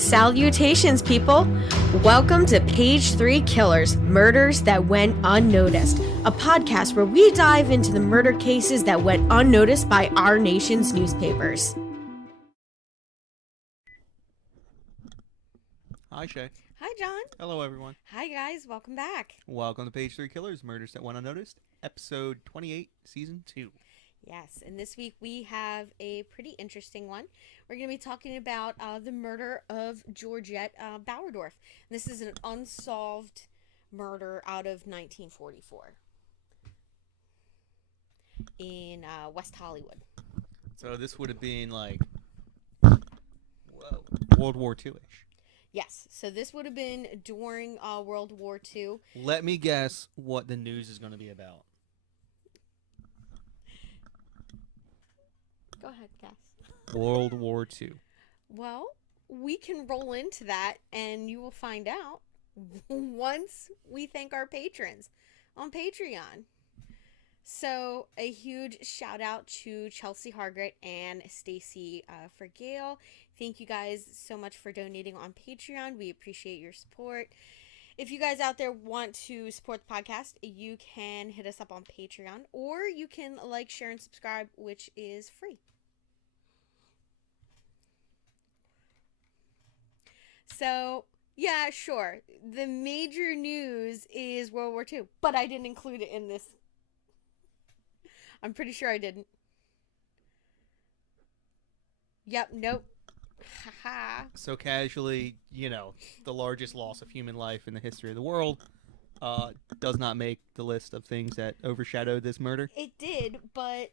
Salutations, people! Welcome to Page 3 Killers, Murders That Went Unnoticed, a podcast where we dive into the murder cases that went unnoticed by our nation's newspapers. Hi, Shay. Hi, John. Hello, everyone. Hi, guys. Welcome back. Welcome to Page 3 Killers, Murders That Went Unnoticed, Episode 28, Season 2. Yes, and this week we have a pretty interesting one. We're going to be talking about the murder of Georgette Bauerdorf. This is an unsolved murder out of 1944 in West Hollywood. So this would have been like, World War II-ish. Yes, so this would have been during World War II. Let me guess what the news is going to be about. Go ahead, guess. World War II. Well, we can roll into that, and you will find out once we thank our patrons on Patreon. So, a huge shout out to Chelsea Hargrett and Stacey Fragale. Thank you guys so much for donating on Patreon. We appreciate your support. If you guys out there want to support the podcast, you can hit us up on Patreon, or you can like, share, and subscribe, which is free. So, yeah, sure. The major news is World War II, but I didn't include it in this. I'm pretty sure I didn't. Yep, nope. Haha. So casually, the largest loss of human life in the history of the world does not make the list of things that overshadowed this murder. It did, but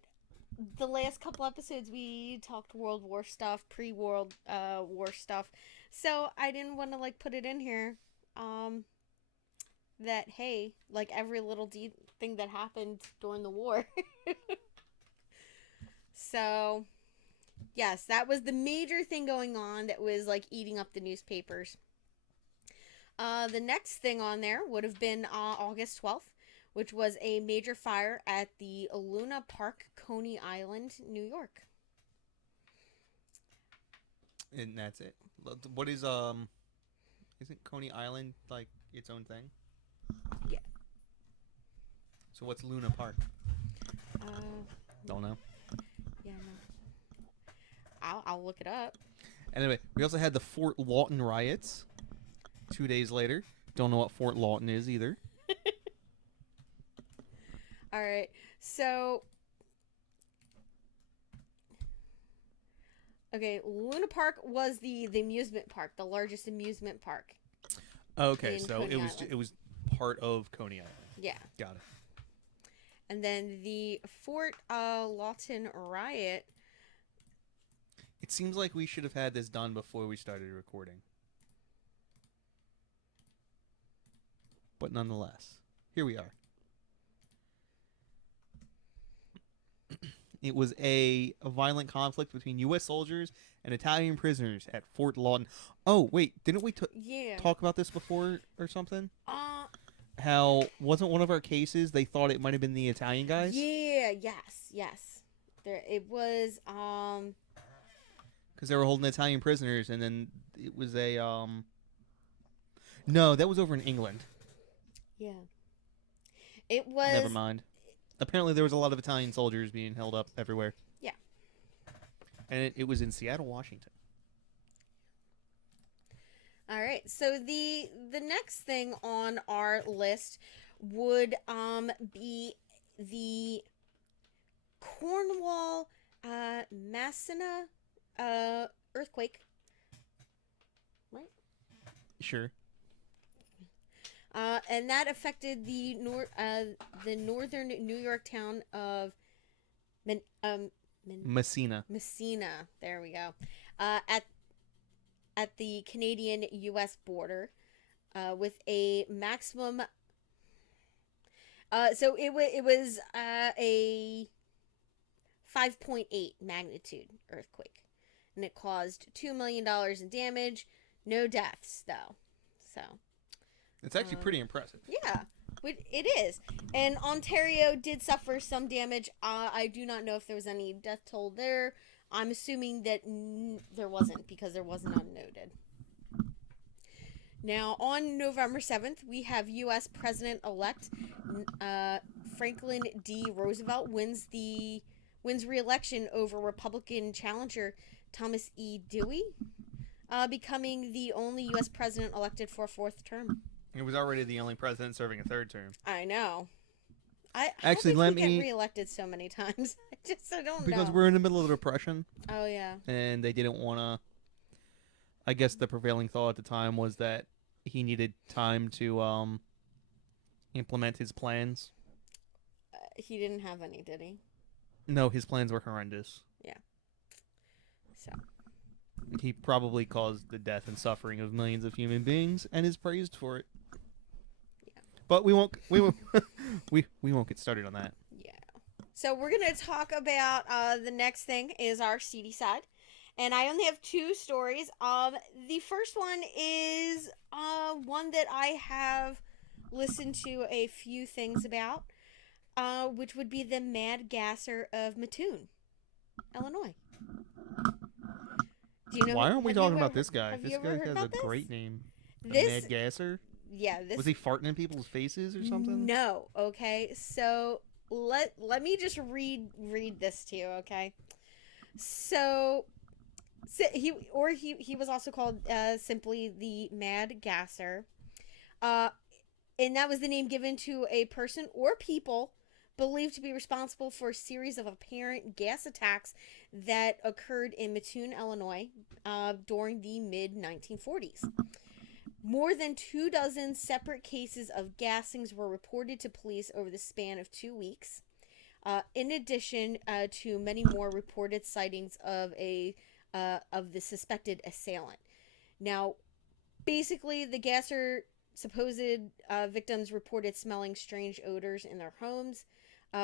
the last couple episodes we talked World War stuff, pre-World War stuff. So I didn't want to put it in here that, hey, every little thing that happened during the war. So, yes, that was the major thing going on that was eating up the newspapers. The next thing on there would have been August 12th, which was a major fire at the Luna Park, Coney Island, New York. And that's it. What is, isn't Coney Island, its own thing? Yeah. So what's Luna Park? Don't know. Yeah, no. I'll look it up. Anyway, we also had the Fort Lawton riots 2 days later. Don't know what Fort Lawton is either. All right. So, okay, Luna Park was the amusement park, the largest amusement park. Okay, so it was part of Coney Island. Yeah. Got it. And then the Fort Lawton riot. It seems like we should have had this done before we started recording. But nonetheless, here we are. It was a violent conflict between U.S. soldiers and Italian prisoners at Fort Lawton. Oh, wait, didn't we talk about this before or something? How wasn't one of our cases they thought it might have been the Italian guys? Yeah, yes. It was because they were holding Italian prisoners, and then it was a no, that was over in England. Yeah. It was. Never mind. Apparently, there was a lot of Italian soldiers being held up everywhere. Yeah. And it was in Seattle, Washington. All right. So the next thing on our list would be the Cornwall Massena earthquake. Right? Sure. And that affected the northern New York town of Messina. Messina. There we go. At the Canadian-U.S. border, with a maximum. So it was a 5.8 magnitude earthquake, and it caused $2 million in damage. No deaths though. So. It's actually pretty impressive. Yeah, it is. And Ontario did suffer some damage. I do not know if there was any death toll there. I'm assuming that there wasn't, because there wasn't unnoted. Now, on November 7th, we have U.S. President-elect Franklin D. Roosevelt wins re-election over Republican challenger Thomas E. Dewey, becoming the only U.S. president elected for a fourth term. He was already the only president serving a third term. I know. I Actually, don't think we get reelected so many times. I don't know. Because we're in the middle of the Depression. Oh, yeah. And they didn't want to... I guess the prevailing thought at the time was that he needed time to implement his plans. He didn't have any, did he? No, his plans were horrendous. Yeah. So... He probably caused the death and suffering of millions of human beings and is praised for it. Yeah. But we won't we won't get started on that. Yeah. So we're going to talk about the next thing is our seedy side. And I only have two stories. The first one is one that I have listened to a few things about, which would be the Mad Gasser of Mattoon, Illinois. Do you know Why aren't we talking about this guy? This guy has a great name. Mad Gasser? Yeah. Was he farting in people's faces or something? No. Okay. So let me just read this to you. Okay. So he was also called simply the Mad Gasser, and that was the name given to a person or people believed to be responsible for a series of apparent gas attacks that occurred in Mattoon, Illinois, during the mid-1940s. More than 24 separate cases of gassings were reported to police over the span of 2 weeks, in addition to many more reported sightings of the suspected assailant. Now, basically, the gasser supposed victims reported smelling strange odors in their homes,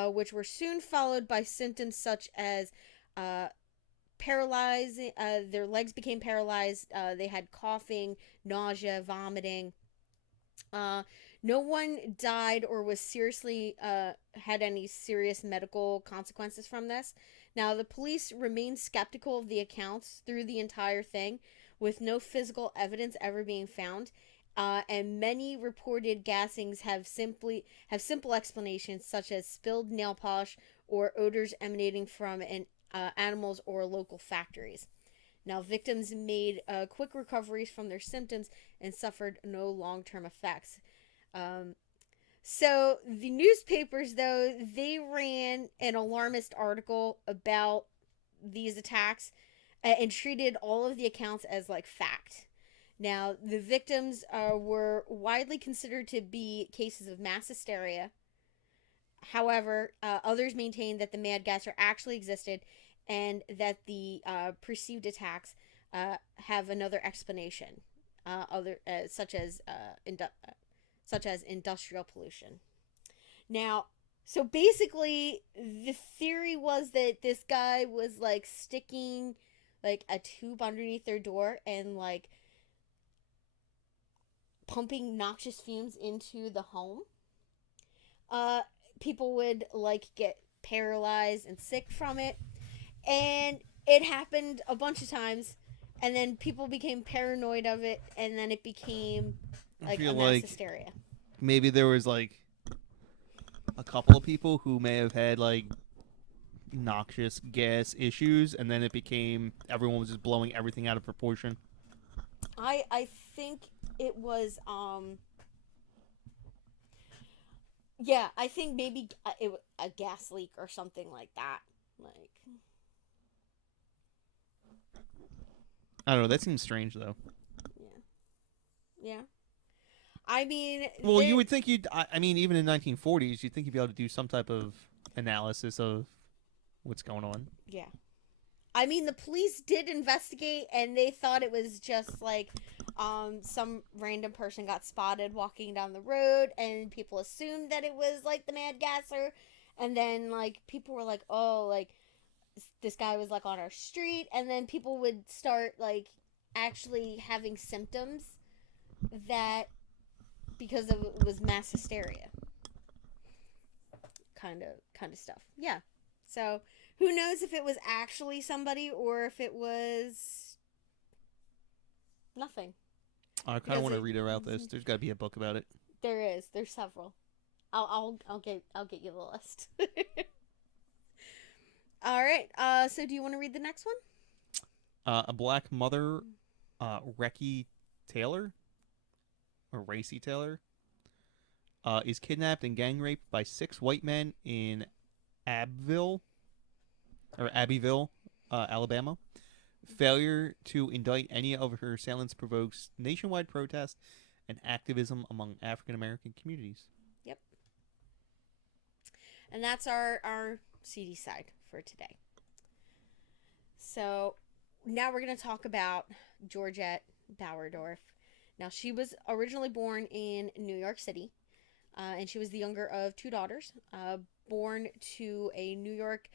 which were soon followed by symptoms such as paralyzing. Their legs became paralyzed. They had coughing, nausea, vomiting. No one died or was seriously had any serious medical consequences from this. Now, the police remained skeptical of the accounts through the entire thing, with no physical evidence ever being found. And many reported gassings have simple explanations, such as spilled nail polish or odors emanating from animals or local factories. Now, victims made quick recoveries from their symptoms and suffered no long-term effects. So the newspapers, though, they ran an alarmist article about these attacks and treated all of the accounts as like fact. Now, the victims were widely considered to be cases of mass hysteria. However, others maintained that the Mad Gasser actually existed and that the perceived attacks have another explanation, such as industrial pollution. Now, so basically, the theory was that this guy was like sticking like a tube underneath their door and like pumping noxious fumes into the home. People would like get paralyzed and sick from it, and it happened a bunch of times, and then people became paranoid of it, and then it became like a mass hysteria. Maybe there was like a couple of people who may have had like noxious gas issues, and then it became everyone was just blowing everything out of proportion. I think it was yeah, I think maybe a gas leak or something like that. Like, I don't know. That seems strange, though. Yeah. I mean, well, you would think you'd. I mean, even in 1940s, you'd think you'd be able to do some type of analysis of what's going on. Yeah. I mean, the police did investigate, and they thought it was just like some random person got spotted walking down the road, and people assumed that it was like the Mad Gasser, and then like people were like, oh, like this guy was like on our street, and then people would start like actually having symptoms that because of it was mass hysteria kind of stuff. Yeah. So who knows if it was actually somebody or if it was nothing. I kind of want to read about this. There's got to be a book about it. There is. There's several. I'll get you the list. All right. So do you want to read the next one? A black mother, Recky Taylor, or Racy Taylor, is kidnapped and gang raped by 6 white men in Abbeville, Alabama. Failure to indict any of her assailants provokes nationwide protest and activism among African American communities. Yep. And that's our CD side for today. So now we're going to talk about Georgette Bauerdorf. Now, she was originally born in New York City, and she was the younger of 2 daughters, born to a New York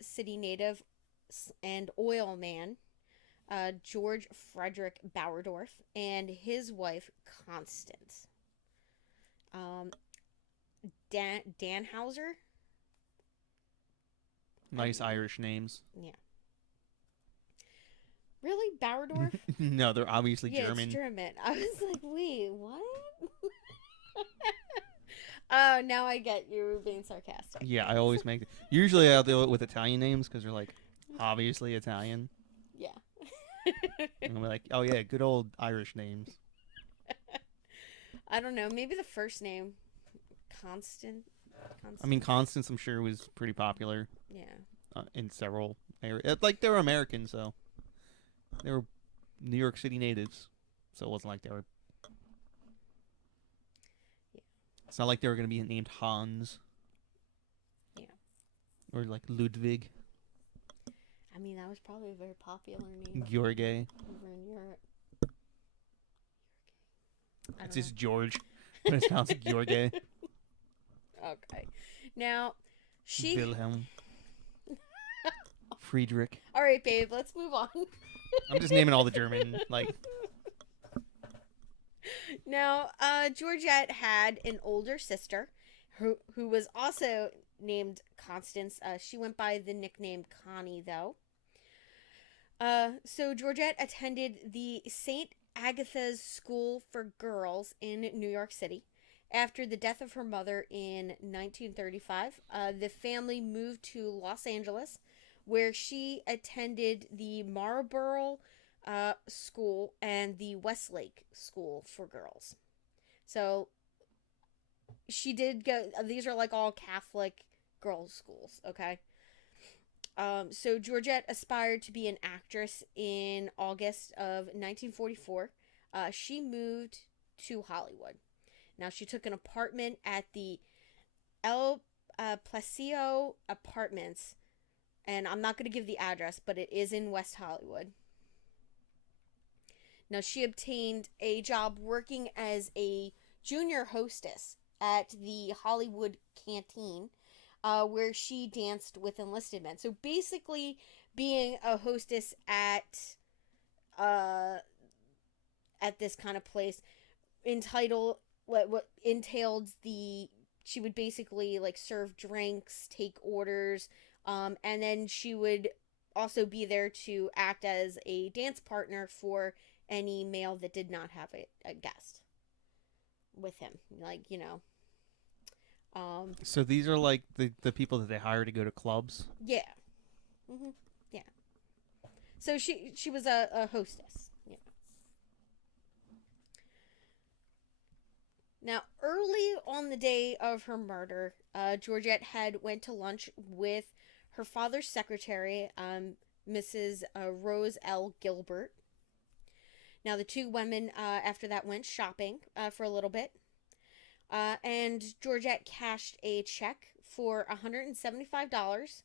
City native and oil man, George Frederick Bauerdorf, and his wife, Constance. Danhauser? Nice Irish names. Yeah. Really? Bauerdorf? No, they're obviously German. It's German. I was like, wait, what? Oh, now I get you being sarcastic. Yeah, I always make it. Usually I'll do it with Italian names because they're like obviously Italian. Yeah. And I'm like, oh yeah, good old Irish names. I don't know. Maybe the first name, Constance. I mean, Constance, I'm sure was pretty popular. Yeah. In several areas, like they were Americans, so they were New York City natives, so it wasn't like they were. Yeah. It's not like they were going to be named Hans. Yeah. Or like Ludwig. I mean, that was probably a very popular name. Georgette. Over in Europe. It's just George, but it sounds like Georgette. Okay. Now, she... Wilhelm. Friedrich. All right, babe, let's move on. I'm just naming all the German, like... Now, Georgette had an older sister who was also named Constance. She went by the nickname Connie, though. So Georgette attended the St. Agatha's School for Girls in New York City. After the death of her mother in 1935, the family moved to Los Angeles, where she attended the Marlborough School and the Westlake School for Girls. So she did go, these are like all Catholic girls' schools, okay? So Georgette aspired to be an actress in August of 1944. She moved to Hollywood. Now, she took an apartment at the El Placio Apartments, and I'm not going to give the address, but it is in West Hollywood. Now, she obtained a job working as a junior hostess at the Hollywood Canteen, where she danced with enlisted men. So, basically, being a hostess at this kind of place what entailed she would basically like serve drinks, take orders, and then she would also be there to act as a dance partner for any male that did not have a guest with him, like, you know. So these are like the people that they hire to go to clubs? Yeah. Mm-hmm. Yeah. So she was a hostess. Yeah. Now, early on the day of her murder, Georgette had went to lunch with her father's secretary, Mrs. Rose L. Gilbert. Now, the two women after that went shopping for a little bit. And Georgette cashed a check for $175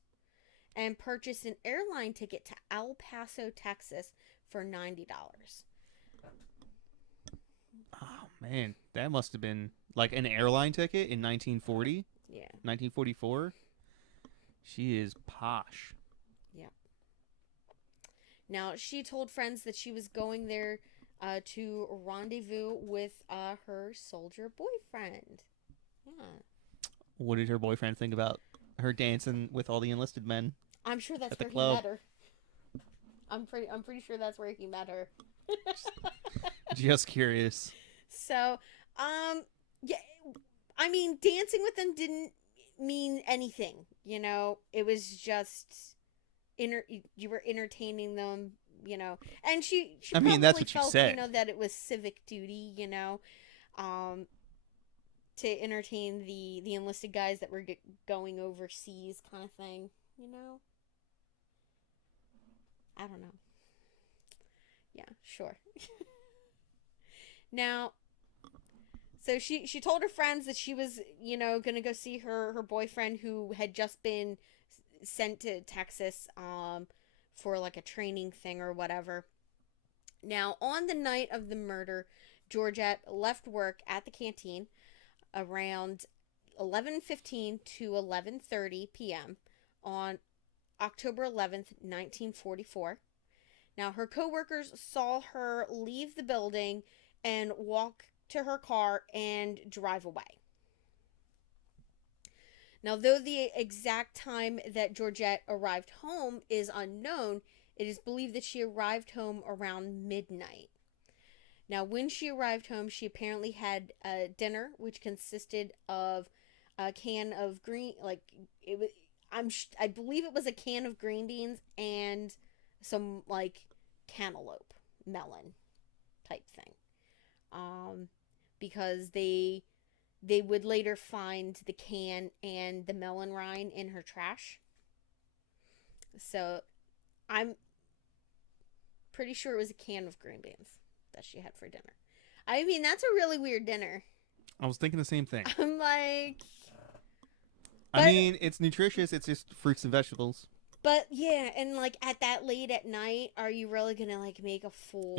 and purchased an airline ticket to El Paso, Texas for $90. Oh, man. That must have been like an airline ticket in 1940? Yeah. 1944? She is posh. Yeah. Now, she told friends that she was going there to rendezvous with her soldier boyfriend. Yeah. What did her boyfriend think about her dancing with all the enlisted men? I'm sure that's where he met her. I'm pretty sure that's where he met her. Just curious. So, yeah, I mean, dancing with them didn't mean anything. It was just you were entertaining them. And she I mean, that's probably what you felt said. that it was civic duty. Um, to entertain the enlisted guys that were going overseas, kind of thing. I don't know. Yeah, sure. Now, so she told her friends that she was, gonna go see her boyfriend who had just been sent to Texas for like a training thing or whatever. Now, on the night of the murder, Georgette left work at the canteen around 11:15 to 11:30 p.m. on October 11th, 1944. Now, her coworkers saw her leave the building and walk to her car and drive away. Now, though the exact time that Georgette arrived home is unknown, it is believed that she arrived home around midnight. Now, when she arrived home, she apparently had a dinner, which consisted of a can of green, like it was. I believe it was a can of green beans and some like cantaloupe, melon type thing. Because they would later find the can and the melon rind in her trash. So I'm pretty sure it was a can of green beans that she had for dinner. I mean, that's a really weird dinner. I was thinking the same thing. I'm like... I mean, it's nutritious. It's just fruits and vegetables. But yeah, and like at that late at night, are you really gonna like make a full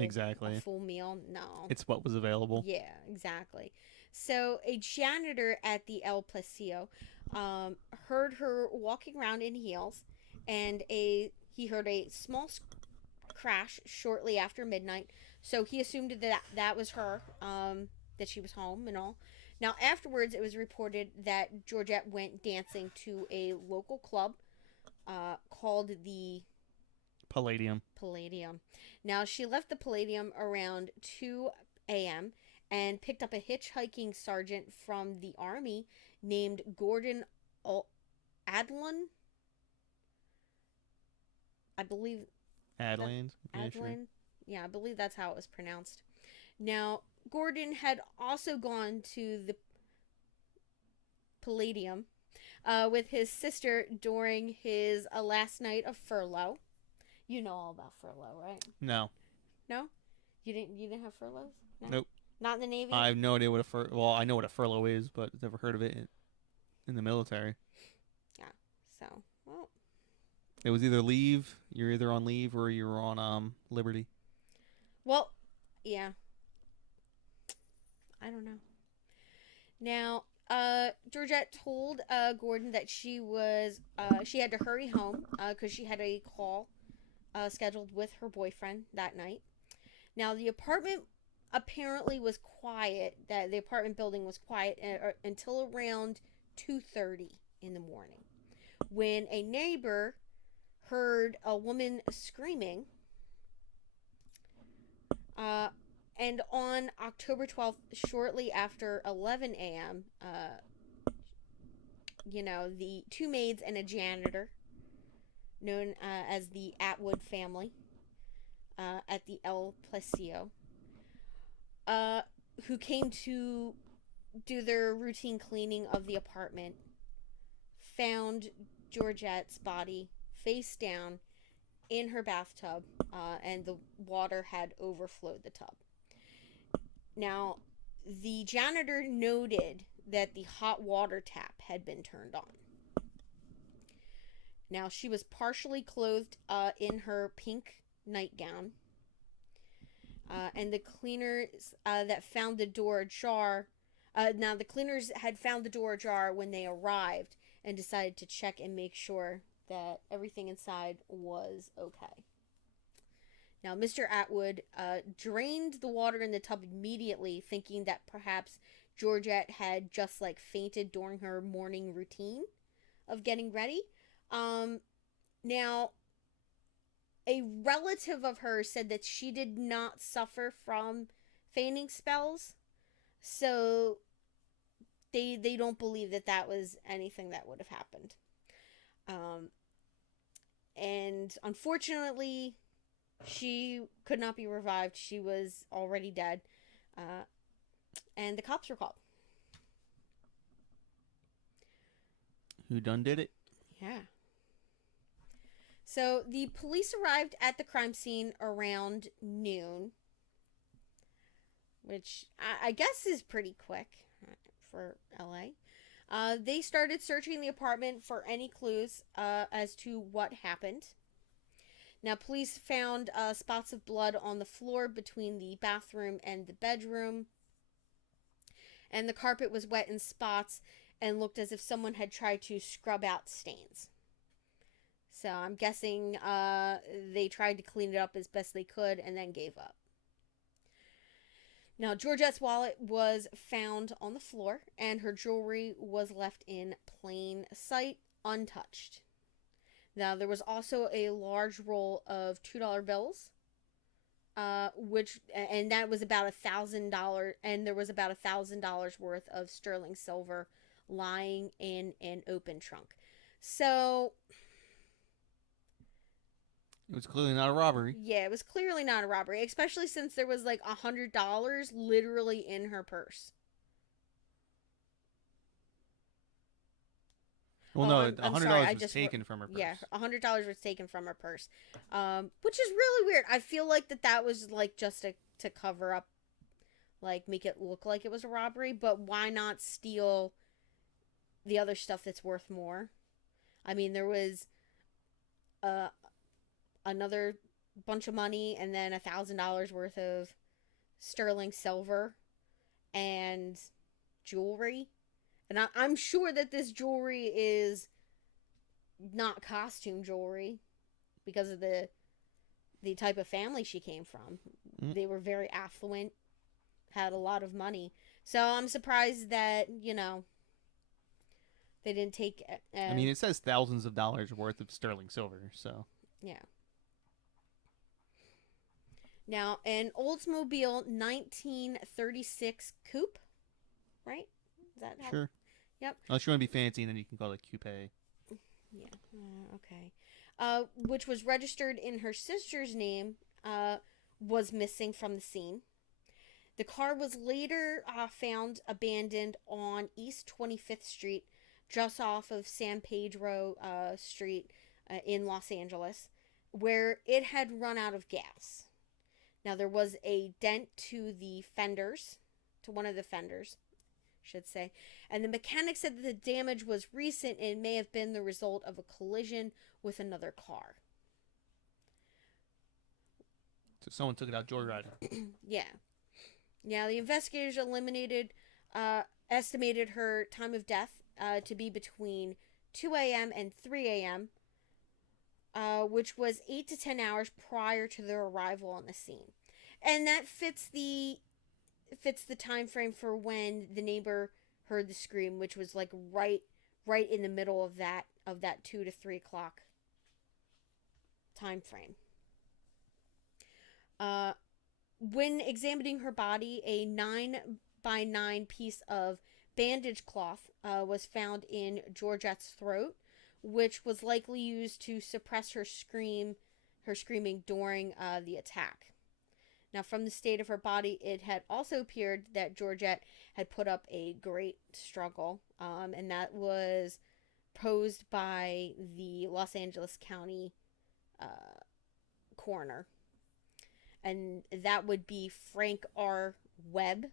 meal? No. It's what was available. Yeah, exactly. So a janitor at the El Placio heard her walking around in heels, and he heard a small crash shortly after midnight. So he assumed that was her, that she was home and all. Now afterwards, it was reported that Georgette went dancing to a local club called the Palladium. Now, she left the Palladium around 2 a.m. and picked up a hitchhiking sergeant from the Army named Gordon Adlon. I believe... Adland? Adlon? Sure. Yeah, I believe that's how it was pronounced. Now, Gordon had also gone to the Palladium with his sister during his last night of furlough. You know all about furlough, right? No. No? You didn't have furloughs? No? Nope. Not in the Navy? I have no idea what well, I know what a furlough is, but I've never heard of it in the military. Yeah. So, well. It was either leave, you're either on leave or you're on liberty. Well, yeah. I don't know. Now, Georgette told Gordon that she had to hurry home because she had a call scheduled with her boyfriend that night. Now, the apartment apparently was quiet. That the apartment building was quiet until around 2:30 in the morning, when a neighbor heard a woman screaming. And on October 12th, shortly after 11 a.m., the two maids and a janitor, known as the Atwood family, at the El Placio, who came to do their routine cleaning of the apartment, found Georgette's body face down in her bathtub, and the water had overflowed the tub. Now, the janitor noted that the hot water tap had been turned on. Now, she was partially clothed in her pink nightgown. And the cleaners that found the door ajar... now, the cleaners had found the door ajar when they arrived and decided to check and make sure that everything inside was okay. Now, Mr. Atwood drained the water in the tub immediately, thinking that perhaps Georgette had just like fainted during her morning routine of getting ready. Now, a relative of hers said that she did not suffer from fainting spells. So they don't believe that was anything that would have happened. And unfortunately, she could not be revived. She was already dead. And the cops were called. Who done did it? Yeah. So the police arrived at the crime scene around noon, which I guess is pretty quick for LA. They started searching the apartment for any clues as to what happened. Now, police found spots of blood on the floor between the bathroom and the bedroom. And the carpet was wet in spots and looked as if someone had tried to scrub out stains. So I'm guessing they tried to clean it up as best they could and then gave up. Now, Georgette's wallet was found on the floor, and her jewelry was left in plain sight, untouched. Now, there was also a large roll of $2 bills, and that was about $1,000, and there was about $1,000 worth of sterling silver lying in an open trunk. So it was clearly not a robbery. Yeah, it was clearly not a robbery, especially since there was like $100 literally in her purse. Well, no, $100 was taken from her purse. Yeah, $100 was taken from her purse, which is really weird. I feel like that was like just to cover up, like make it look like it was a robbery. But why not steal the other stuff that's worth more? I mean, there was another bunch of money and then $1,000 worth of sterling silver and jewelry. And I'm sure that this jewelry is not costume jewelry because of the type of family she came from. They were very affluent, had a lot of money. So I'm surprised that, they didn't take... I mean, it says thousands of dollars worth of sterling silver, so... Yeah. Now, an Oldsmobile 1936 coupe, right? Is that how? Sure. Yep. Unless you want to be fancy, then you can call it coupe. Yeah. Okay. Which was registered in her sister's name, was missing from the scene. The car was later found abandoned on East 25th Street, just off of San Pedro Street in Los Angeles, where it had run out of gas. Now, there was a dent to the fenders, to one of the fenders, I should say. And the mechanic said that the damage was recent and may have been the result of a collision with another car. So someone took it out joyriding. Yeah. Now, the investigators estimated her time of death to be between 2 a.m. and 3 a.m., which was 8 to 10 hours prior to their arrival on the scene. And that fits the time frame for when the neighbor heard the scream, which was like right in the middle of that 2 to 3 o'clock time frame. When examining her body, a 9x9 piece of bandage cloth was found in Georgette's throat, which was likely used to suppress her screaming during the attack. Now, from the state of her body, it had also appeared that Georgette had put up a great struggle, and that was posed by the Los Angeles County coroner. And that would be Frank R. Webb.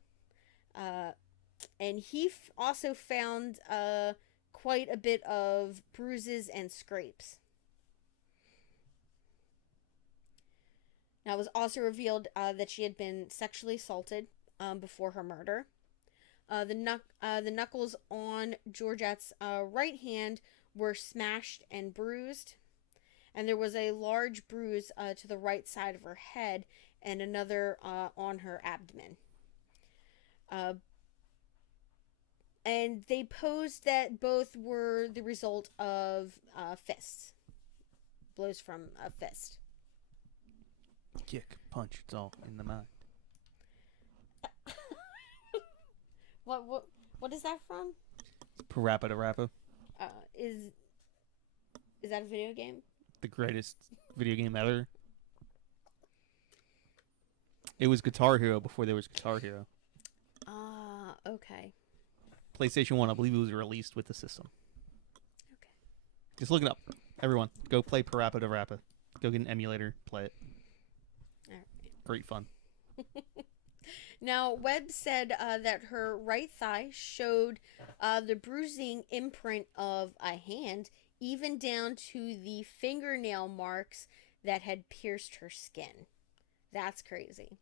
And he also found quite a bit of bruises and scrapes. Now, it was also revealed that she had been sexually assaulted before her murder. The knuckles on Georgette's right hand were smashed and bruised. And there was a large bruise to the right side of her head and another on her abdomen. And they posed that both were the result of fists. Blows from a fist. Kick, punch, it's all in the mind. What is that from? Parappa the Rappa. Is that a video game? The greatest video game ever. It was Guitar Hero before there was Guitar Hero. Okay. PlayStation 1, I believe it was released with the system. Okay. Just look it up. Everyone, go play Parappa the Rappa. Go get an emulator, play it. All right. Great fun. Now, Webb said that her right thigh showed the bruising imprint of a hand, even down to the fingernail marks that had pierced her skin. That's crazy.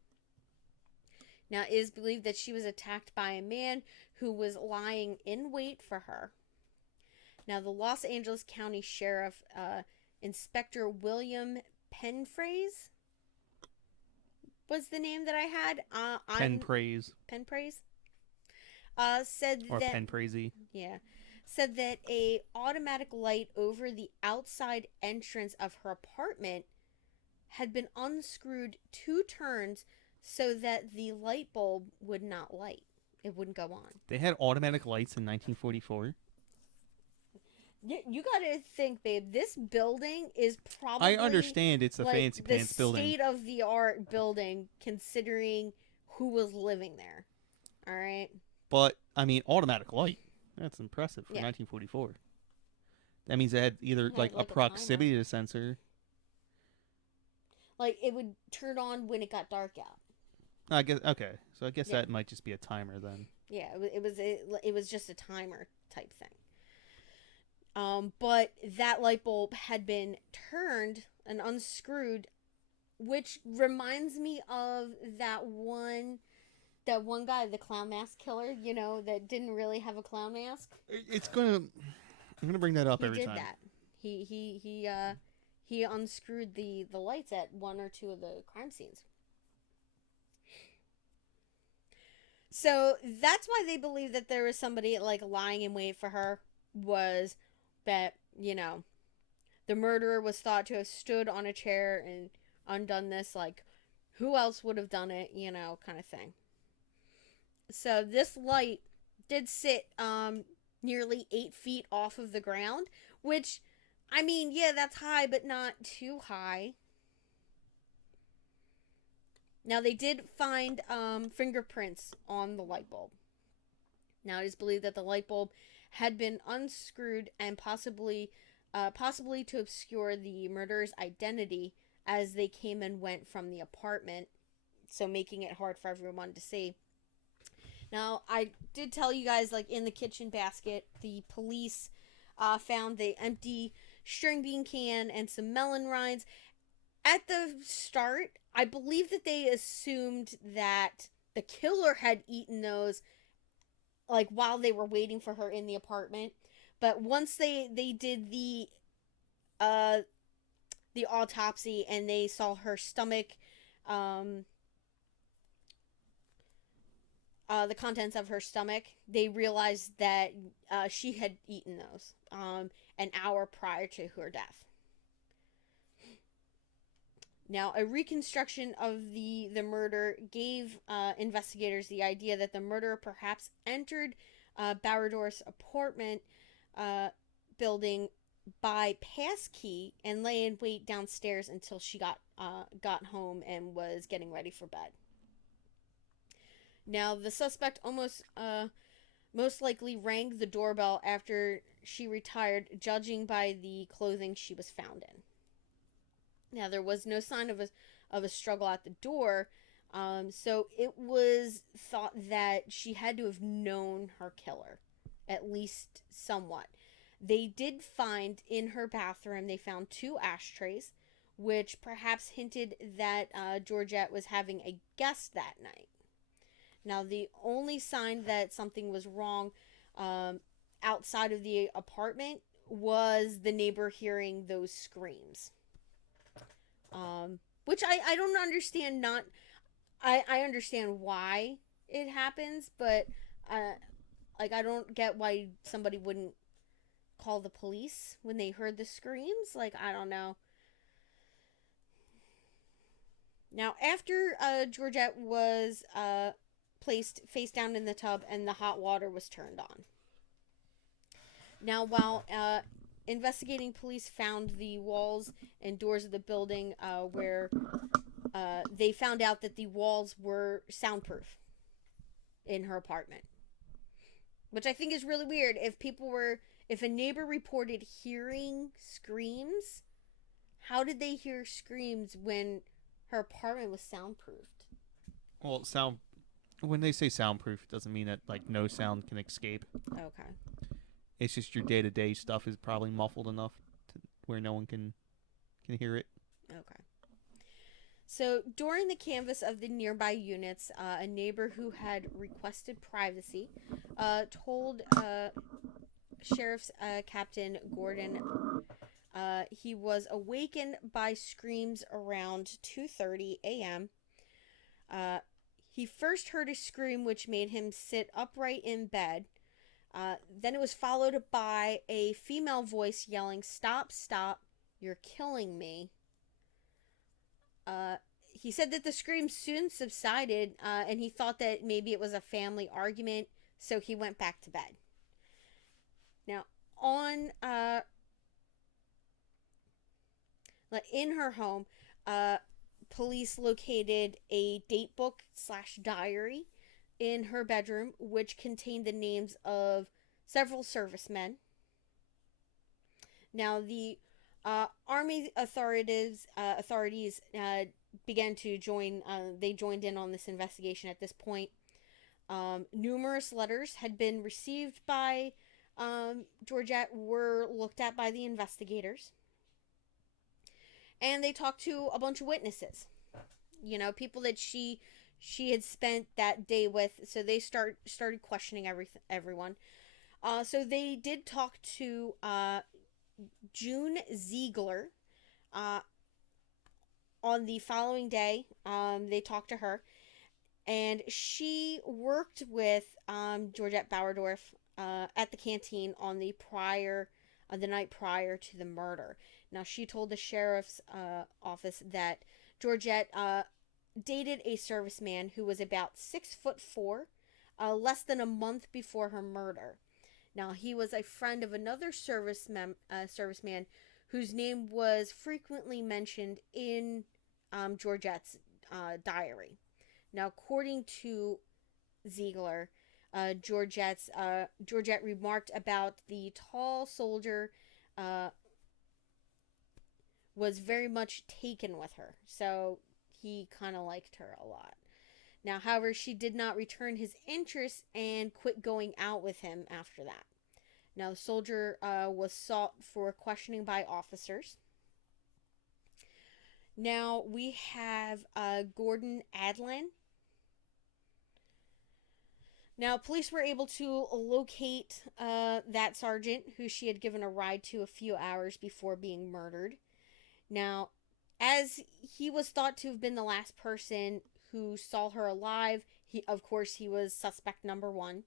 Now, it is believed that she was attacked by a man who was lying in wait for her. Now, the Los Angeles County Sheriff, Inspector William Penphrase, was the name that I had. Penphrase. Penphrase. Said or that... Penphrase. Yeah. Said that a automatic light over the outside entrance of her apartment had been unscrewed 2 turns so that the light bulb would not light. It wouldn't go on. They had automatic lights in 1944. You gotta think, babe, this building is probably... I understand it's a like, fancy pants building. the state-of-the-art building, considering who was living there. Alright? But, I mean, automatic light. That's impressive for 1944. That means it had either, like a proximity sensor. Like, it would turn on when it got dark out. I guess, okay. So I guess that might just be a timer then. Yeah, it was just a timer type thing. But that light bulb had been turned and unscrewed, which reminds me of that one guy, the clown mask killer, you know, that didn't really have a clown mask. I'm gonna bring that up every time. He did that. He unscrewed the lights at 1 or 2 of the crime scenes. So that's why they believe that there was somebody like lying in wait for her, was that, you know, the murderer was thought to have stood on a chair and undone this, like, who else would have done it, you know, kind of thing. So this light did sit nearly 8 feet off of the ground, which, I mean, yeah, that's high, but not too high. Now, they did find fingerprints on the light bulb. Now, it is believed that the light bulb had been unscrewed and possibly to obscure the murderer's identity as they came and went from the apartment, so making it hard for everyone to see. Now, I did tell you guys, like, in the kitchen basket, the police found the empty string bean can and some melon rinds. At the start, I believe that they assumed that the killer had eaten those, like, while they were waiting for her in the apartment. But once they did the autopsy and they saw her stomach, the contents of her stomach, they realized that she had eaten those an hour prior to her death. Now, a reconstruction of the murder gave investigators the idea that the murderer perhaps entered Bauerdorf's apartment building by passkey and lay in wait downstairs until she got home and was getting ready for bed. Now, the suspect most likely rang the doorbell after she retired, judging by the clothing she was found in. Now, there was no sign of a struggle at the door, so it was thought that she had to have known her killer, at least somewhat. They did find in her bathroom, they found 2 ashtrays, which perhaps hinted that Georgette was having a guest that night. Now, the only sign that something was wrong outside of the apartment was the neighbor hearing those screams. Which I don't understand. I understand why it happens, but I don't get why somebody wouldn't call the police when they heard the screams. Like, I don't know. Now, after Georgette was placed face down in the tub, and the hot water was turned on. Now, while investigating police found the walls and doors of the building where they found out that the walls were soundproof in her apartment. Which I think is really weird. If a neighbor reported hearing screams, how did they hear screams when her apartment was soundproofed? Well, when they say soundproof, it doesn't mean that like no sound can escape. Okay. It's just your day-to-day stuff is probably muffled enough to where no one can hear it. Okay. So during the canvass of the nearby units, a neighbor who had requested privacy told Sheriff's Captain Gordon he was awakened by screams around 2:30 a.m. He first heard a scream which made him sit upright in bed. Then it was followed by a female voice yelling, "Stop, stop, you're killing me." He said that the screams soon subsided, and he thought that maybe it was a family argument, so he went back to bed. Now, in her home, police located a date book / diary in her bedroom, which contained the names of several servicemen. Now, the Army authorities began to join. They joined in on this investigation at this point. Numerous letters had been received by Georgette, were looked at by the investigators, and they talked to a bunch of witnesses. People that she had spent that day with. So they started questioning everyone. So they did talk to June Ziegler. On the following day, they talked to her, and she worked with Georgette Bauerdorf at the canteen on the night prior to the murder. Now, she told the sheriff's office that Georgette dated a serviceman who was about 6'4", less than a month before her murder. Now, he was a friend of another serviceman whose name was frequently mentioned in Georgette's diary. Now, according to Ziegler, Georgette remarked about the tall soldier was very much taken with her, so he kind of liked her a lot. Now, however, she did not return his interest and quit going out with him after that. Now, the soldier was sought for questioning by officers. Now, we have Gordon Adlin. Now, police were able to locate that sergeant who she had given a ride to a few hours before being murdered. Now, as he was thought to have been the last person who saw her alive, he was suspect number one.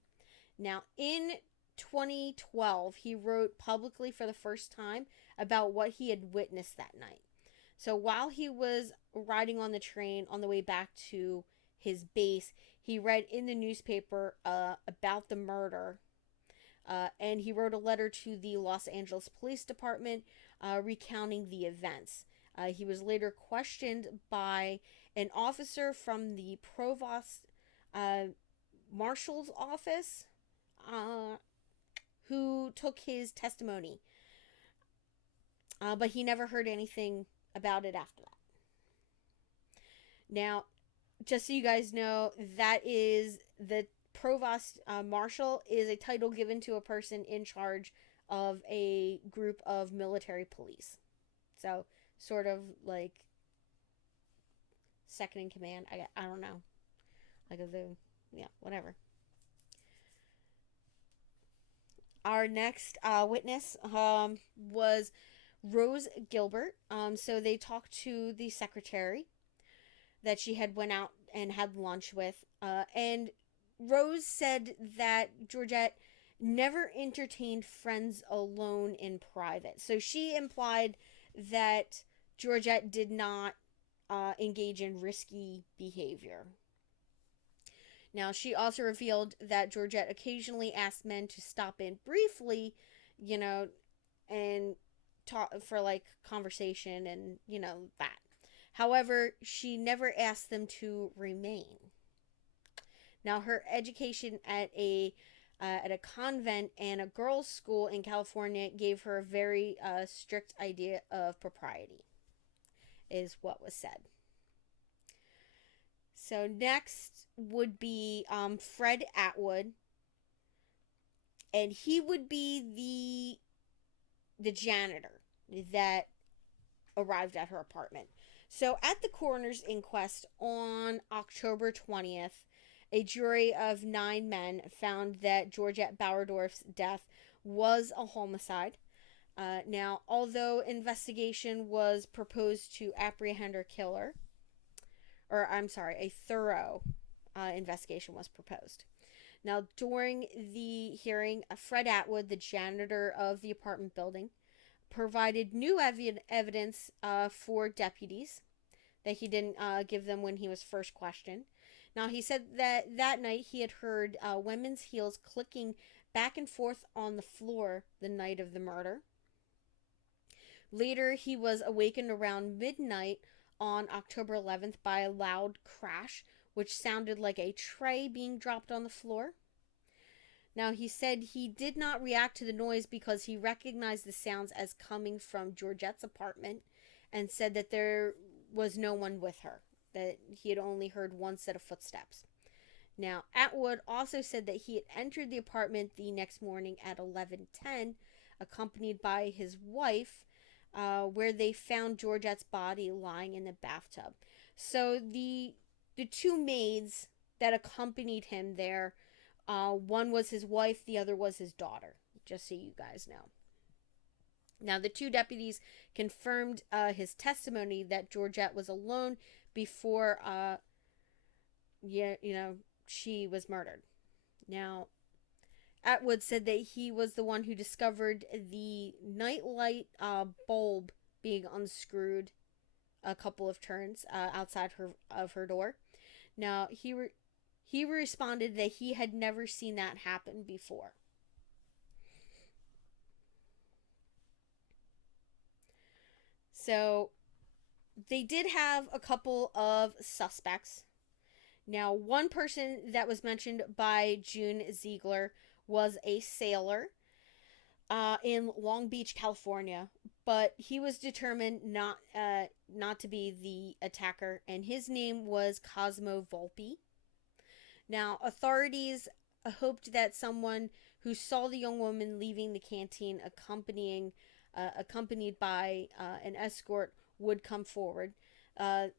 Now, in 2012, he wrote publicly for the first time about what he had witnessed that night. So while he was riding on the train on the way back to his base, he read in the newspaper about the murder, and he wrote a letter to the Los Angeles Police Department recounting the events. He was later questioned by an officer from the Provost Marshal's office who took his testimony. But he never heard anything about it after that. Now, just so you guys know, that is the Provost Marshal is a title given to a person in charge of a group of military police. So, sort of like second in command. I don't know. Whatever. Our next witness was Rose Gilbert. So they talked to the secretary that she had went out and had lunch with. And Rose said that Georgette never entertained friends alone in private. So she implied that Georgette did not engage in risky behavior. Now, she also revealed that Georgette occasionally asked men to stop in briefly, you know, and talk for like conversation and, that. However, she never asked them to remain. Now, her education at a convent and a girls' school in California gave her a very strict idea of propriety, is what was said. So next would be Fred Atwood, and he would be the janitor that arrived at her apartment. So at the coroner's inquest on October 20th, a jury of 9 men found that Georgette Bauerdorf's death was a homicide. Now, although investigation was proposed to apprehend her killer, a thorough investigation was proposed. Now, during the hearing, Fred Atwood, the janitor of the apartment building, provided new evidence for deputies that he didn't give them when he was first questioned. Now, he said that night he had heard women's heels clicking back and forth on the floor the night of the murder. Later, he was awakened around midnight on October 11th by a loud crash, which sounded like a tray being dropped on the floor. Now, he said he did not react to the noise because he recognized the sounds as coming from Georgette's apartment and said that there was no one with her, that he had only heard one set of footsteps. Now, Atwood also said that he had entered the apartment the next morning at 11:10, accompanied by his wife, where they found Georgette's body lying in the bathtub. So the two maids that accompanied him there, one was his wife, the other was his daughter, just so you guys know. Now, the two deputies confirmed his testimony that Georgette was alone before, she was murdered. Now, Atwood said that he was the one who discovered the nightlight bulb being unscrewed a couple of turns outside of her door. Now, he responded that he had never seen that happen before. So, they did have a couple of suspects. Now, one person that was mentioned by June Ziegler was a sailor in Long Beach, California, but he was determined not to be the attacker, and his name was Cosmo Volpe. Now, authorities hoped that someone who saw the young woman leaving the canteen accompanied by an escort would come forward. The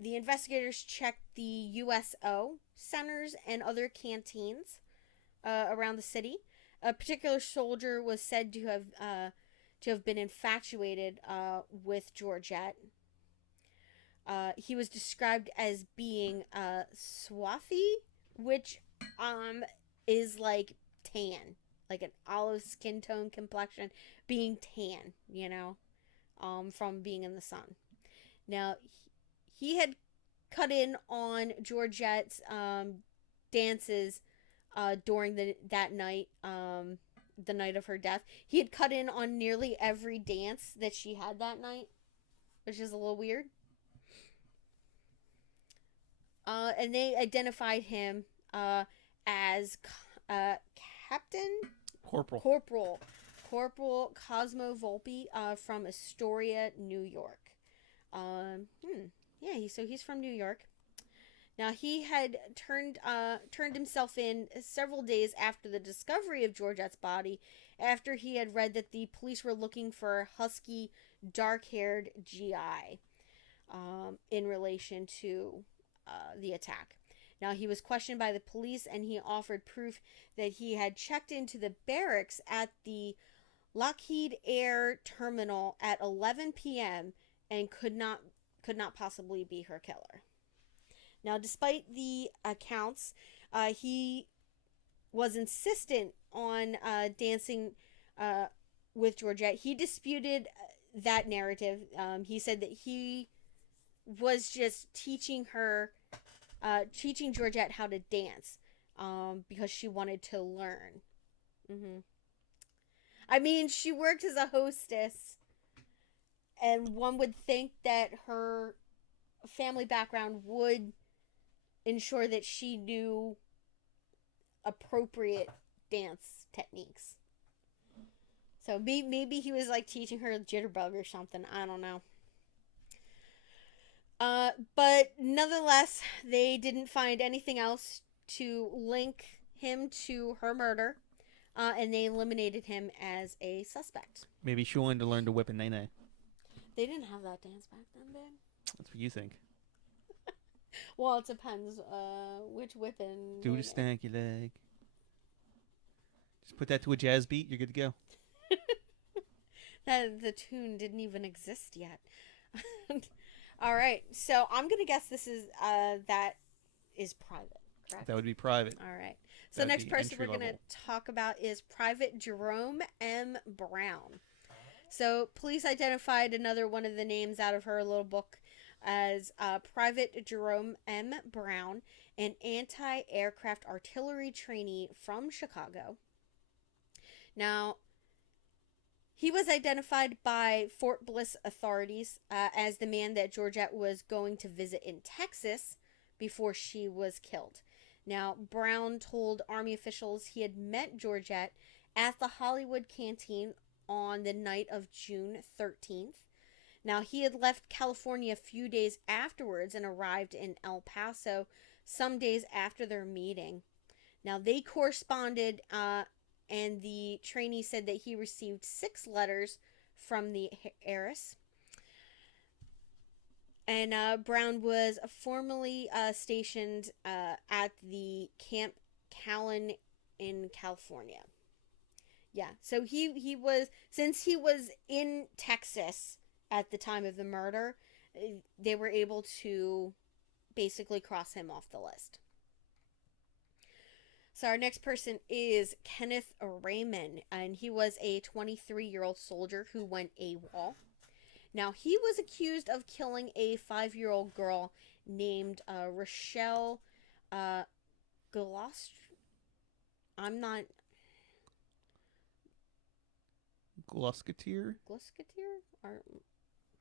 investigators checked the USO centers and other canteens around the city. A particular soldier was said to have been infatuated with Georgette. He was described as being swarthy, which is like tan, like an olive skin tone complexion, being tan, from being in the sun. Now, he had cut in on Georgette's dances during that night, the night of her death. He had cut in on nearly every dance that she had that night, which is a little weird. And they identified him as Captain Corporal Cosmo Volpe from Astoria, New York. So he's from New York. Now, he had turned himself in several days after the discovery of Georgette's body, after he had read that the police were looking for a husky, dark-haired GI in relation to the attack. Now, he was questioned by the police, and he offered proof that he had checked into the barracks at the Lockheed Air Terminal at 11 p.m. and could not possibly be her killer. Now, despite the accounts, he was insistent on dancing with Georgette. He disputed that narrative. He said that he was just teaching her teaching Georgette how to dance because she wanted to learn. I mean, she worked as a hostess, and one would think that her family background would ensure that she knew appropriate dance techniques. So maybe he was like teaching her jitterbug or something. I don't know. But nonetheless, they didn't find anything else to link him to her murder, and they eliminated him as a suspect. Maybe she wanted to learn to whip a nene. They didn't have that dance back then, babe. That's what you think. Well, it depends which whipping. Do the stanky leg. Just put that to a jazz beat, you're good to go. The tune didn't even exist yet. All right, so I'm gonna guess this is that is private, correct? That would be private. All right. So the next person we're gonna talk about is Private Jerome M. Brown. So police identified another one of the names out of her little book as Private Jerome M. Brown, an anti-aircraft artillery trainee from Chicago. Now, he was identified by Fort Bliss authorities as the man that Georgette was going to visit in Texas before she was killed. Now, Brown told Army officials he had met Georgette at the Hollywood Canteen on the night of June 13th. Now, he had left California a few days afterwards and arrived in El Paso some days after their meeting. Now, they corresponded, and the trainee said that he received 6 letters from the heiress. And Brown was formerly stationed at the Camp Callan in California. Yeah, so he was, since he was in Texas at the time of the murder, they were able to basically cross him off the list. So our next person is Kenneth Raymond, and he was a 23-year-old soldier who went AWOL. Now, he was accused of killing a 5-year-old girl named Rochelle Gloucester. I'm not... Glusketeer? Or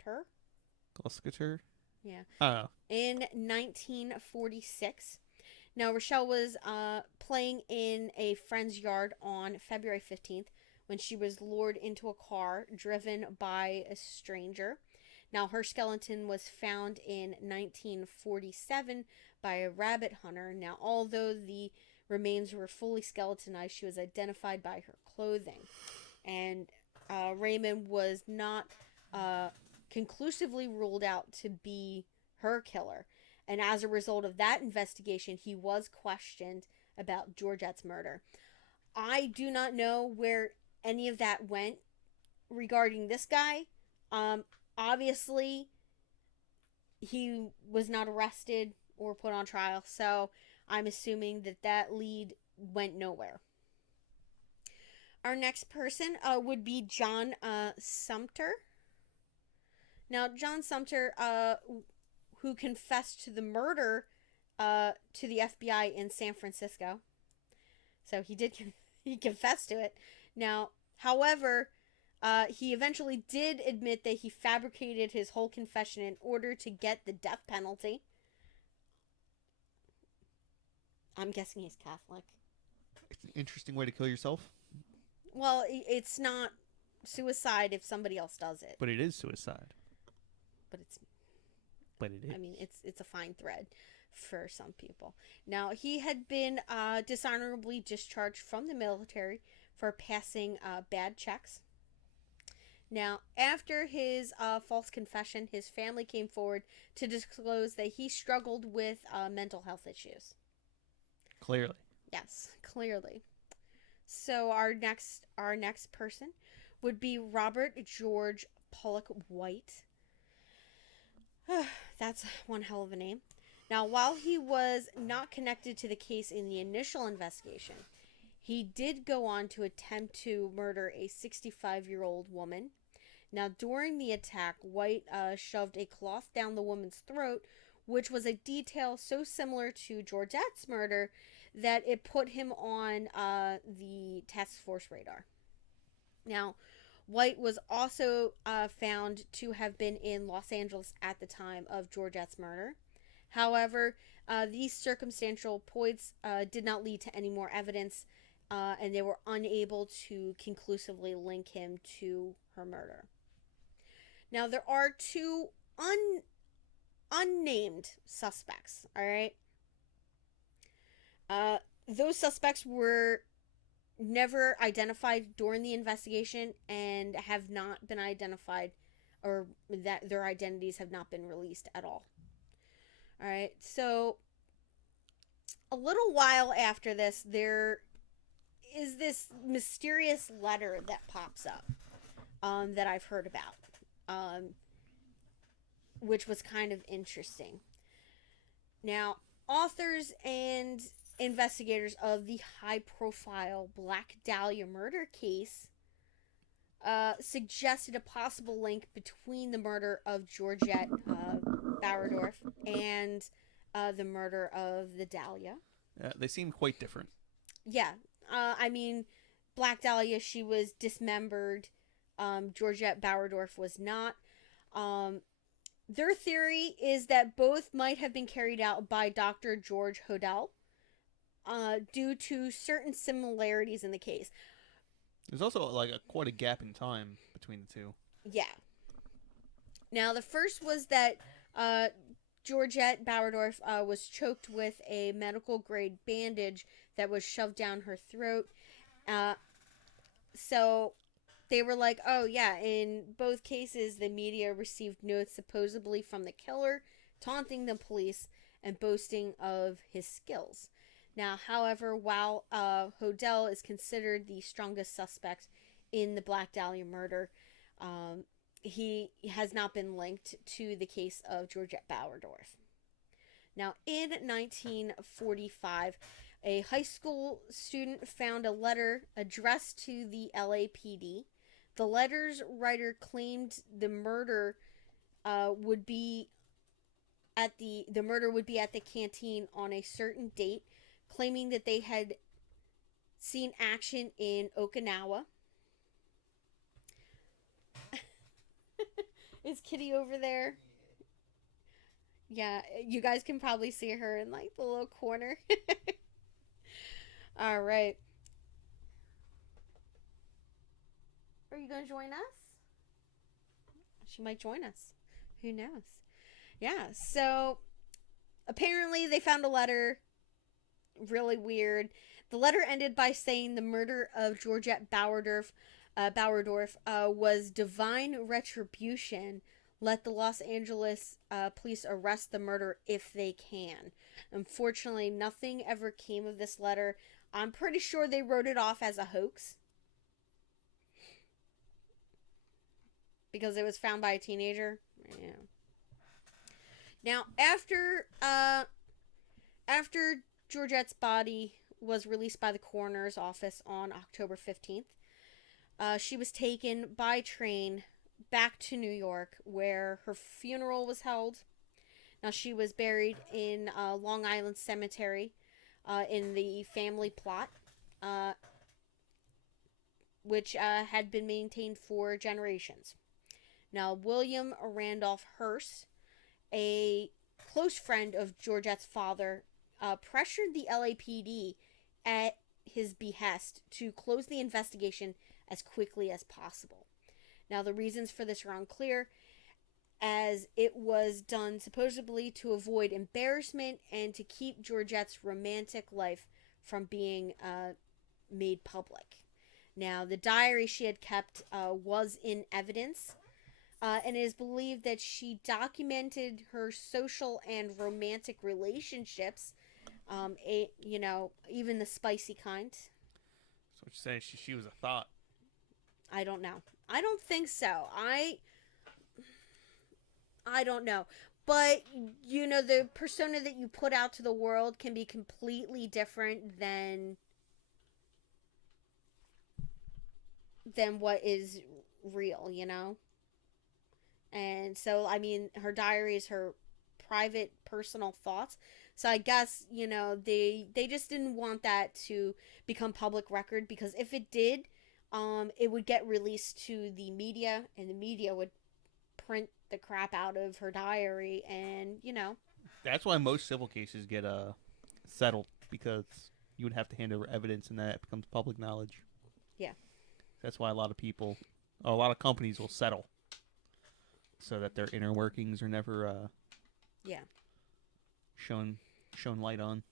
Tur? Glusketeer? Yeah. Oh. In 1946. Now, Rochelle was playing in a friend's yard on February 15th when she was lured into a car driven by a stranger. Now, her skeleton was found in 1947 by a rabbit hunter. Now, although the remains were fully skeletonized, she was identified by her clothing. And Raymond was not conclusively ruled out to be her killer. And as a result of that investigation, he was questioned about Georgette's murder. I do not know where any of that went regarding this guy. Obviously, he was not arrested or put on trial, so I'm assuming that lead went nowhere. Our next person would be John Sumter. Now, John Sumter, who confessed to the murder to the FBI in San Francisco. So he confessed to it. Now, however, he eventually did admit that he fabricated his whole confession in order to get the death penalty. I'm guessing he's Catholic. It's an interesting way to kill yourself. Well, it's not suicide if somebody else does it. But it is suicide. But it is. I mean, it's a fine thread for some people. Now, he had been dishonorably discharged from the military for passing bad checks. Now, after his false confession, his family came forward to disclose that he struggled with mental health issues. Clearly. Yes, clearly. So our next person would be Robert George Pollock White. That's one hell of a name. Now, while he was not connected to the case in the initial investigation, he did go on to attempt to murder a 65-year-old woman. Now, during the attack, White shoved a cloth down the woman's throat, which was a detail so similar to Georgette's murder that it put him on the task force radar. Now, White was also found to have been in Los Angeles at the time of Georgette's murder. However, these circumstantial points did not lead to any more evidence, and they were unable to conclusively link him to her murder. Now, there are two unnamed suspects, all right? Those suspects were never identified during the investigation and have not been identified, or that their identities have not been released at all. All right, so a little while after this, there is this mysterious letter that pops up that I've heard about, which was kind of interesting. Now, authors and investigators of the high-profile Black Dahlia murder case suggested a possible link between the murder of Georgette Bauerdorf and the murder of the Dahlia. They seem quite different. Yeah. I mean, Black Dahlia, she was dismembered. Georgette Bauerdorf was not. Their theory is that both might have been carried out by Dr. George Hodel, due to certain similarities in the case. There's also like quite a gap in time between the two. Yeah. Now, the first was that Georgette Bauerdorf was choked with a medical grade bandage that was shoved down her throat. So they were like, oh yeah, in both cases the media received notes supposedly from the killer, taunting the police and boasting of his skills. Now, however, while Hodel is considered the strongest suspect in the Black Dahlia murder, he has not been linked to the case of Georgette Bauerdorf. Now, in 1945, a high school student found a letter addressed to the LAPD. The letter's writer claimed the murder would be at the canteen on a certain date, claiming that they had seen action in Okinawa. Is Kitty over there? Yeah, you guys can probably see her in like the little corner. All right. Are you going to join us? She might join us. Who knows? Yeah, so apparently they found a letter. Really weird. The letter ended by saying the murder of Georgette Bauerdorf was divine retribution. Let the Los Angeles police arrest the murderer if they can. Unfortunately, nothing ever came of this letter. I'm pretty sure they wrote it off as a hoax, because it was found by a teenager. Yeah. Now, after Georgette's body was released by the coroner's office on October 15th, she was taken by train back to New York, where her funeral was held. Now, she was buried in Long Island Cemetery in the family plot, which had been maintained for generations. Now, William Randolph Hearst, a close friend of Georgette's father, pressured the LAPD at his behest to close the investigation as quickly as possible. Now, the reasons for this are unclear, as it was done supposedly to avoid embarrassment and to keep Georgette's romantic life from being made public. Now, the diary she had kept was in evidence, and it is believed that she documented her social and romantic relationships, even the spicy kind. So what you're saying, she was a thought. I don't know. I don't think so. I don't know. But, the persona that you put out to the world can be completely different than what is real, And so, I mean, her diary is her private personal thoughts. So I guess, they just didn't want that to become public record, because if it did, it would get released to the media, and the media would print the crap out of her diary, and That's why most civil cases get settled, because you would have to hand over evidence, and that becomes public knowledge. Yeah. That's why a lot of companies will settle, so that their inner workings are never shown light on.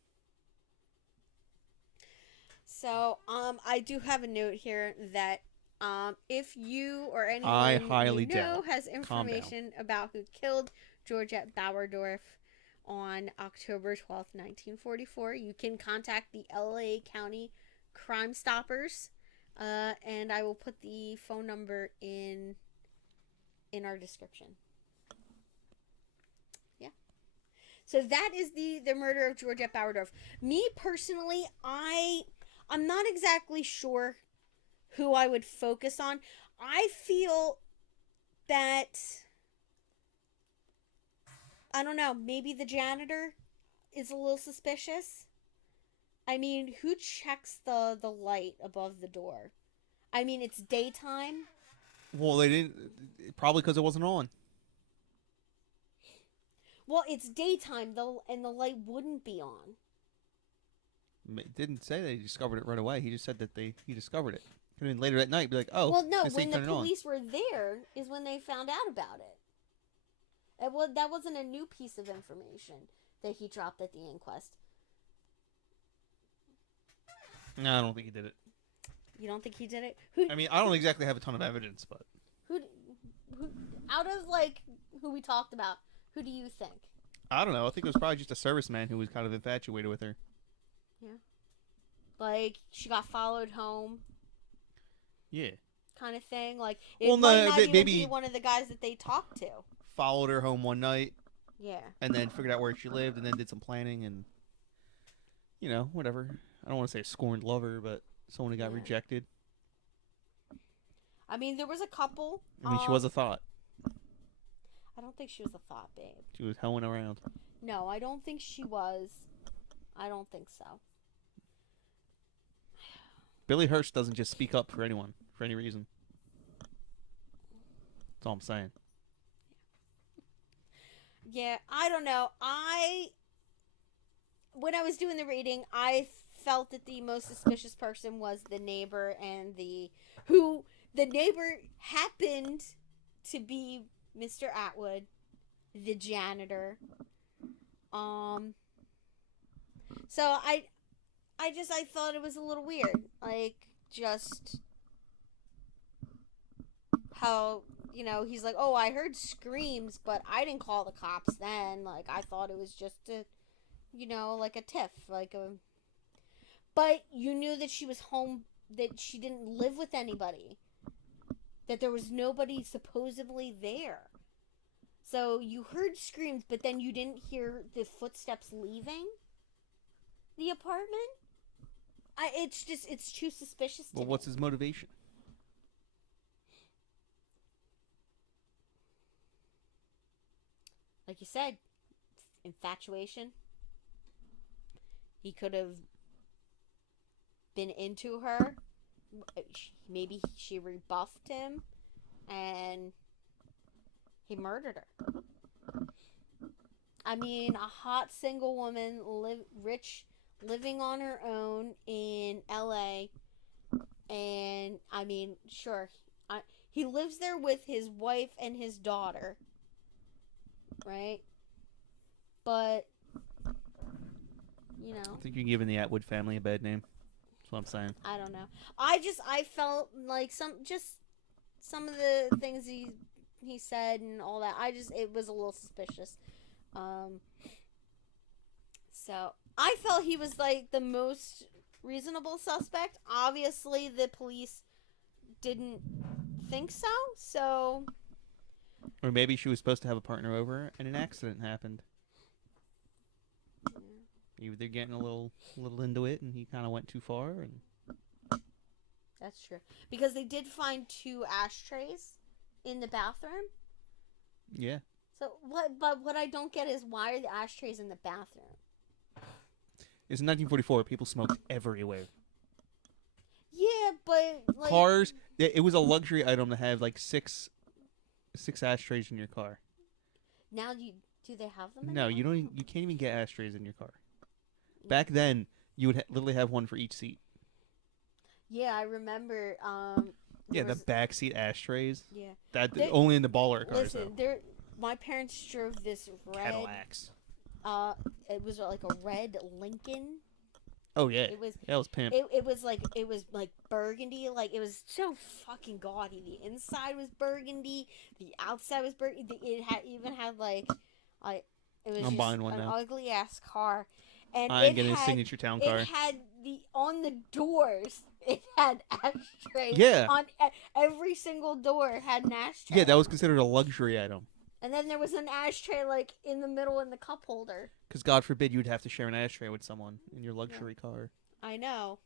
So, I do have a note here that if you or anyone you know has information about who killed Georgette Bauerdorf on October 12th, 1944, you can contact the LA County Crime Stoppers, and I will put the phone number in our description. Yeah. So that is the murder of Georgette Bauerdorf. Me personally, I'm not exactly sure who I would focus on. I feel that, I don't know, maybe the janitor is a little suspicious. I mean, who checks the light above the door? I mean, it's daytime. Well, they didn't, probably because it wasn't on. Well, it's daytime, though, and the light wouldn't be on. It didn't say they discovered it right away. He just said that he discovered it. Could have been later that night, be like, oh, well, no, when the police were there is when they found out about it. That wasn't a new piece of information that he dropped at the inquest. No, I don't think he did it. You don't think he did it? I mean, I don't exactly have a ton of evidence, but who out of who we talked about, who do you think? I don't know. I think it was probably just a serviceman who was kind of infatuated with her. Yeah. Like, she got followed home. Yeah. Kind of thing. Like, it might not even be one of the guys that they talked to. Followed her home one night. Yeah. And then figured out where she lived, and then did some planning, and, whatever. I don't want to say a scorned lover, but someone who got rejected. I mean, there was a couple. I mean, she was a thought. I don't think she was a thought, babe. She was hoeing around. No, I don't think she was. I don't think so. Billy Hirsch doesn't just speak up for anyone, for any reason. That's all I'm saying. Yeah, I don't know. When I was doing the reading, I felt that the most suspicious person was the neighbor, and the neighbor happened to be Mr. Atwood, the janitor. So I thought it was a little weird, like, just how, he's like, oh, I heard screams, but I didn't call the cops then. Like, I thought it was just like a tiff, but you knew that she was home, that she didn't live with anybody, that there was nobody supposedly there. So you heard screams, but then you didn't hear the footsteps leaving the apartment. It's too suspicious to me. Well, what's his motivation? Like you said, infatuation. He could have been into her. Maybe she rebuffed him, and he murdered her. I mean, a hot single woman, living on her own in LA, and I mean, sure, he lives there with his wife and his daughter, right? But I think you're giving the Atwood family a bad name. That's what I'm saying. I don't know. I felt like some of the things he said and all that. It was a little suspicious. So I felt he was like the most reasonable suspect. Obviously, the police didn't think so. So, or maybe she was supposed to have a partner over, and an accident happened. They're getting a little into it, and he kind of went too far. And that's true, because they did find 2 ashtrays in the bathroom. Yeah. So what? But what I don't get is why are the ashtrays in the bathroom? It's 1944. People smoked everywhere. Yeah, but like Cars. It was a luxury item to have like six ashtrays in your car. Now do they have them? No, you don't. You can't even get ashtrays in your car. Back then, you would literally have one for each seat. Yeah, I remember. Yeah, the backseat ashtrays. Yeah, that only in the baller cars. Listen, my parents drove this red Cadillacs. It was like a red Lincoln. Oh yeah, it was pimp. It was like burgundy. Like it was so fucking gaudy. The inside was burgundy. The outside was burgundy. It even had like it was I'm buying one an now. ugly ass car. And I'm getting a signature town car. It had on the doors. It had ashtrays. Yeah. On every single door had an ashtray. Yeah, that was considered a luxury item. And then there was an ashtray like in the middle in the cup holder. Because God forbid you'd have to share an ashtray with someone in your luxury car. I know.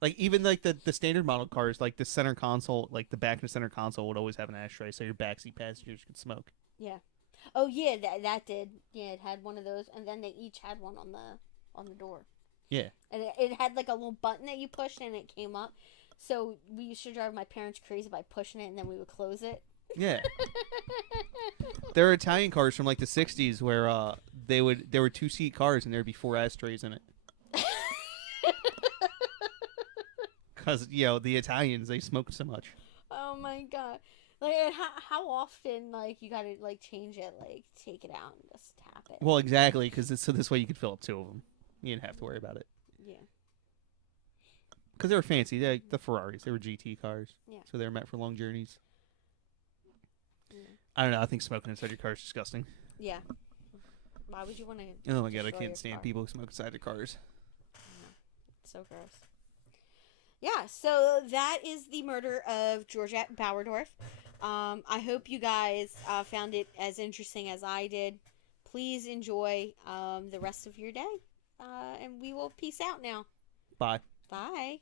Like even like the standard model cars, like the center console, like the back of the center console would always have an ashtray, so your backseat passengers could smoke. Yeah. Oh yeah, that did. Yeah, it had one of those, and then they each had one on the door. Yeah. And it had like a little button that you pushed and it came up. So we used to drive my parents crazy by pushing it, and then we would close it. Yeah. There were Italian cars from like the 60s where there were 2-seat cars and there'd be 4 ashtrays in it. Because, the Italians, they smoked so much. Oh my god. Like, how often, like, you gotta, like, change it, like, take it out and just tap it? Well, exactly, because so this way you could fill up 2 of them. You didn't have to worry about it. Yeah. Because they were fancy. The Ferraris. They were GT cars. Yeah. So they were meant for long journeys. Yeah. I don't know. I think smoking inside your car is disgusting. Yeah. Why would you want to? Oh my god, I can't stand people who smoke inside their cars. So gross. Yeah, so that is the murder of Georgette Bauerdorf. I hope you guys found it as interesting as I did. Please enjoy the rest of your day. And we will peace out now. Bye. Bye.